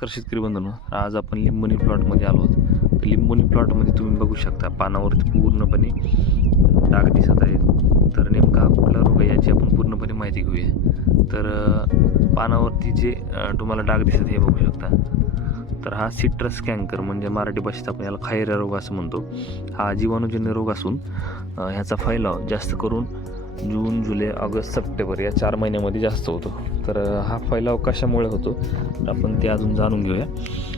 नमस्कार शेतकरी बंधूंनो आज आपण लिंबोनी प्लॉटमध्ये आलो आहोत. तर लिंबोनी प्लॉटमध्ये तुम्ही बघू शकता पानावरती पूर्णपणे डाग दिसत आहेत. तर नेमका कुठला रोग आहे याची आपण पूर्णपणे माहिती घेऊया. तर पानावरती जे तुम्हाला डाग दिसत हे बघू शकता. तर हा सिट्रस कॅन्कर म्हणजे मराठी भाषेत आपण याला खायरा रोग असं म्हणतो. हा जीवाणूजन्य रोग असून ह्याचा फैलाव जास्त करून जून जुलै ऑगस्ट सप्टेंबर या चार महिन्यामध्ये जास्त होतो. तर हा फैलाव कशामुळे होतो? आपण ते अजून जाणून घेऊया.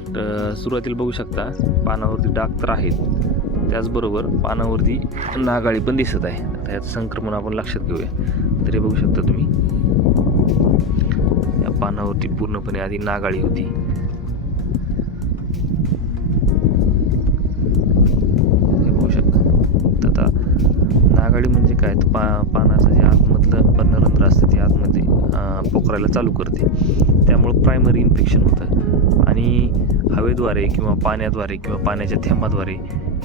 तर सुरुवातीला बघू शकता पानावरती डाग तर आहेत. त्याचबरोबर पानावरती नागाळी पण दिसत आहे. आता याचं संक्रमण आपण लक्षात घेऊया. तरी बघू शकता तुम्ही. या पानावरती पूर्णपणे आधी नागाळी होती. नागाळी म्हणजे काय? तर पा पानाचं जे आतमधलं पर्णरंध्र असतं ते आतमध्ये पोखरायला चालू करते. त्यामुळं प्रायमरी इन्फेक्शन होतं. आणि हवेद्वारे किंवा पाण्याद्वारे किंवा पाण्याच्या थेंबाद्वारे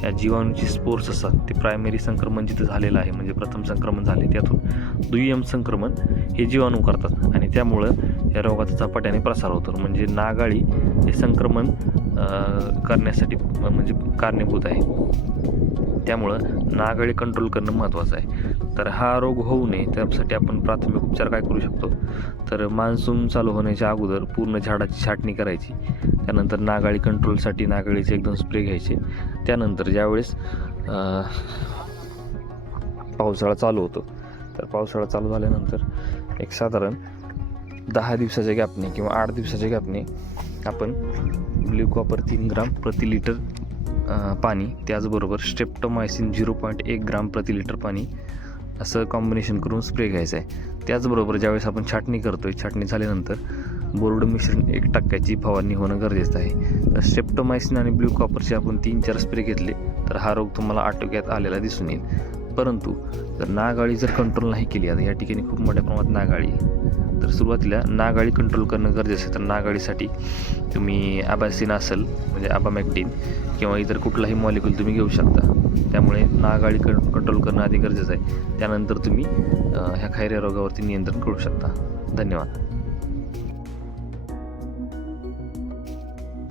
या जीवाणूचे स्पोर्स असतात ते प्रायमरी संक्रमण जिथं झालेलं आहे म्हणजे प्रथम संक्रमण झाले त्यातून दुय्यम संक्रमण हे जीवाणू करतात. आणि त्यामुळं या रोगाचा झपाट्याने प्रसार होतो. म्हणजे नागाळी हे संक्रमण करण्यासाठी म्हणजे कारणीभूत आहे. त्यामुळं नागाळी कंट्रोल करणं महत्त्वाचं आहे. तर हा रोग होऊ नये त्यासाठी आपण प्राथमिक उपचार काय करू शकतो? तर मान्सून चालू होण्याच्या अगोदर पूर्ण झाडाची छाटणी करायची. त्यानंतर नागाळी कंट्रोलसाठी नागाळीचे एकदम स्प्रे घ्यायचे. त्यानंतर ज्यावेळेस पावसाळा चालू होतो. तर पावसाळा चालू झाल्यानंतर एक साधारण दहा दिवसाच्या गॅपने किंवा आठ दिवसाच्या गॅपने आपण ब्ल्यू कॉपर तीन ग्राम प्रति लिटर पाणी त्याचबरोबर स्टेप्टोमायसिन झिरो पॉईंट एक ग्राम प्रति लिटर पाणी असं कॉम्बिनेशन करून स्प्रे घ्यायचं आहे. त्याचबरोबर ज्यावेळेस आपण छाटणी करतोय छाटणी झाल्यानंतर बोर्ड मिश्रण एक टक्क्याची फवारणी होणं गरजेचं आहे. तर स्टेप्टोमायसिन आणि ब्ल्यू कॉपरचे आपण तीन चार स्प्रे घेतले तर हा रोग तुम्हाला आटोक्यात आलेला दिसून येईल. परंतु जर नागाळी जर कंट्रोल नाही केली आता या ठिकाणी खूप मोठ्या प्रमाणात नागाळी आहे तर सुरुवातीला नागाळी कंट्रोल करणं गरजेचं आहे. तर नागाळीसाठी तुम्ही आबासिन असेल म्हणजे आबामॅक्टिन किंवा इतर कुठलाही मॉलिक्यूल तुम्ही घेऊ शकता. त्यामुळे नागाळी कं कंट्रोल करणं आधी गरजेचं आहे. त्यानंतर तुम्ही ह्या खैऱ्या रोगावरती नियंत्रण करू शकता. धन्यवाद.